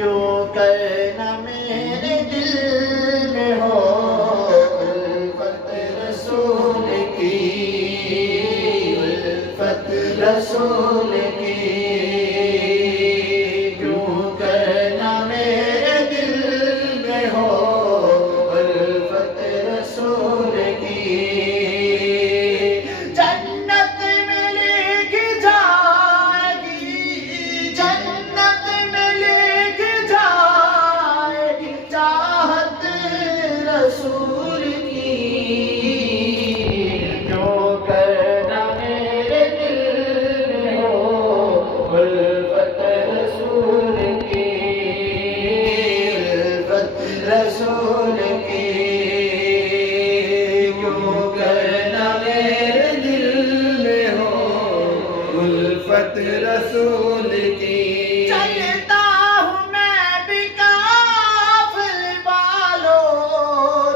کیوں کرنا میرے دل میں ہو الفت رسول کی، الفت رسول کی، کیوں کرنا میرے دل میں ہو الفت رسول کی، جنت میں لے کے جائے گی، جنت میں لے کے جائے گی چاہت رسول کی، کیوں کرنا میرے دل میں ہو الفت رسول کی، الفت رسول کی، کیوں کرنا میرے دل میں ہو الفت رسول کی، چلتا ہوں میں بھی قافل والوں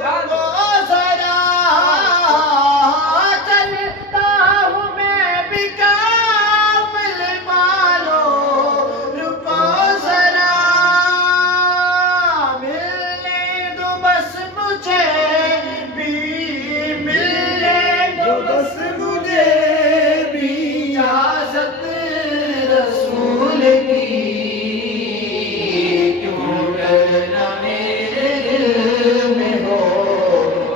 رکو ذرا، چلتا ہوں میں بھی قافل والوں رکو ذرا، ملنے دو بس مجھے بھی، ملنے دو بس مجھے بھی اجازت رسول کی، کیوں کرنا میرے دل میں ہو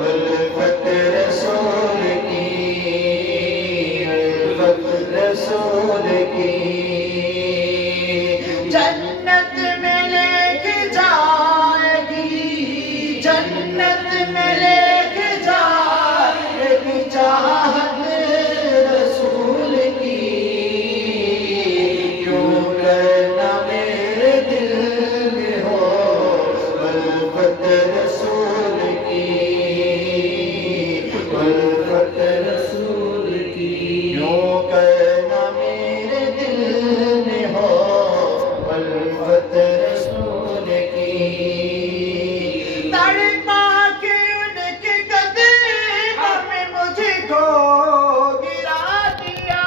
الفت رسول کی، الفت رسول کی، جنت میں لے کے جائے گی، جنت میں لے کے جائے گی چاہت رسول کی، کیوں کرنا میرے دل میں ہو الفت رسول کی، الفت رسول کی، کیوں کرنا میرے دل میں ہو الفت رسول کی، تڑپا کے ان کے قدموں میں مجھ کو گرا دیا،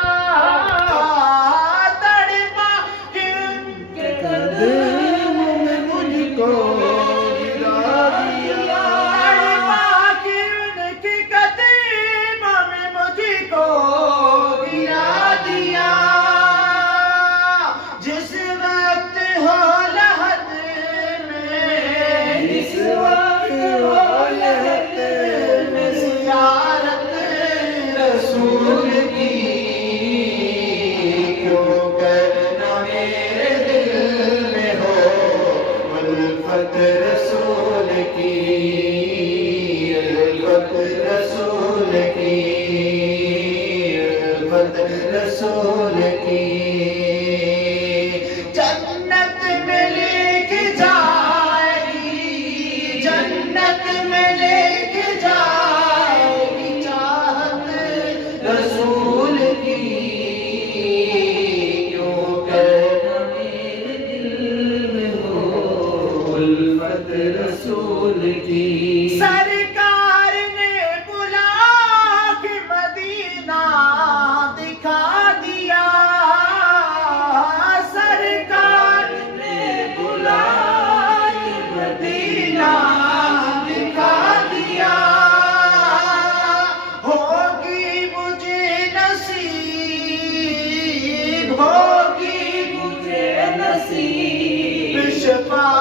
تڑپا کے ان کے قدموں میں مجھ کو گرا دیا، تڑپا کے ان کے قدموں میں مجھ کو گرا دیا، جس وقت ہو لحد میں، جس وقت ہو لحد میں زیارت رسول کی، کیوں کرنا میرے دل میں ہو الفت رسول کی، الفت رسول کی، الفت رسول کی، جنت میں لے کے جائے گی، جنت میں لے کے جائے گی چاہت رسول کی، کیوں کرنا میرے دل میں ہو الفت رسول کی، سرکار نے بلا کے مدینہ دکھا دیا، سرکار نے بلا کے مدینہ دکھا دیا، ہوگی مجھے نصیب، ہوگی مجھے نصیب شفاعت